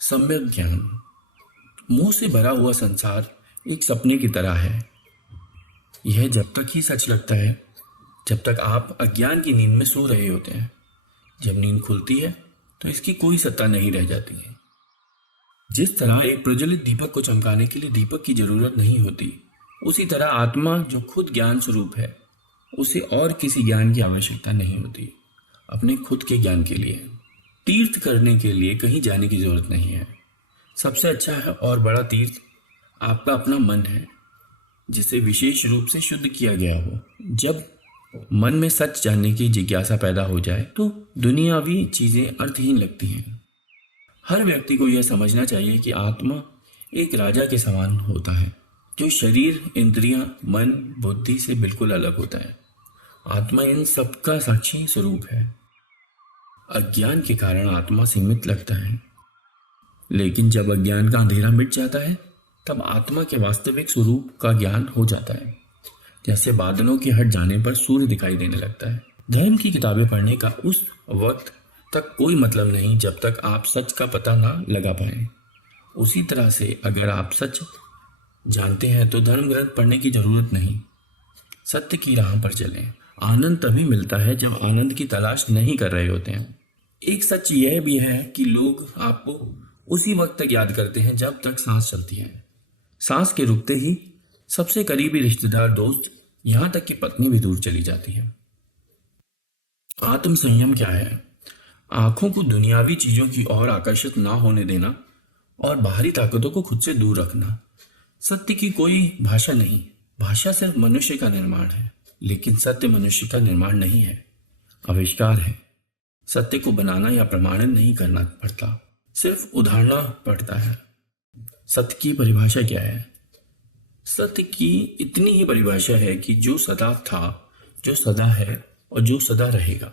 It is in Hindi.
सम्यक ज्ञान। मोह से भरा हुआ संसार एक सपने की तरह है। यह जब तक ही सच लगता है जब तक आप अज्ञान की नींद में सो रहे होते हैं। जब नींद खुलती है तो इसकी कोई सत्ता नहीं रह जाती है। जिस तरह एक प्रज्वलित दीपक को चमकाने के लिए दीपक की जरूरत नहीं होती, उसी तरह आत्मा जो खुद ज्ञान स्वरूप है, उसे और किसी ज्ञान की आवश्यकता नहीं होती। अपने खुद के ज्ञान के लिए तीर्थ करने के लिए कहीं जाने की जरूरत नहीं है। सबसे अच्छा है और बड़ा तीर्थ आपका अपना मन है, जिसे विशेष रूप से शुद्ध किया गया हो। जब मन में सच जानने की जिज्ञासा पैदा हो जाए तो दुनियावी चीजें अर्थहीन लगती हैं। हर व्यक्ति को यह समझना चाहिए कि आत्मा एक राजा के समान होता है, जो शरीर, इंद्रियां, मन, बुद्धि से बिल्कुल अलग होता है। आत्मा इन सबका साक्षी स्वरूप है। अज्ञान के कारण आत्मा सीमित लगता है, लेकिन जब अज्ञान का अंधेरा मिट जाता है तब आत्मा के वास्तविक स्वरूप का ज्ञान हो जाता है। जैसे बादलों के हट जाने पर सूर्य दिखाई देने लगता है। धर्म की किताबें पढ़ने का उस वक्त तक कोई मतलब नहीं जब तक आप सच का पता ना लगा पाए। उसी तरह से अगर आप सच जानते हैं तो धर्म ग्रंथ पढ़ने की जरूरत नहीं। सत्य की राह पर चलें। आनंद तभी मिलता है जब आनंद की तलाश नहीं कर रहे होते हैं। एक सच यह भी है कि लोग आपको उसी वक्त तक याद करते हैं जब तक सांस चलती है। सांस के रुकते ही सबसे करीबी रिश्तेदार, दोस्त, यहां तक कि पत्नी भी दूर चली जाती है। आत्म संयम क्या है? आंखों को दुनियावी चीजों की ओर आकर्षित ना होने देना और बाहरी ताकतों को खुद से दूर रखना। सत्य की कोई भाषा नहीं। भाषा सिर्फ मनुष्य का निर्माण है, लेकिन सत्य मनुष्य का निर्माण नहीं है, आविष्कार है। सत्य को बनाना या प्रमाणित नहीं करना पड़ता, सिर्फ उधारना पड़ता है। सत्य की परिभाषा क्या है? सत्य की इतनी ही परिभाषा है कि जो सदा था, जो सदा है और जो सदा रहेगा।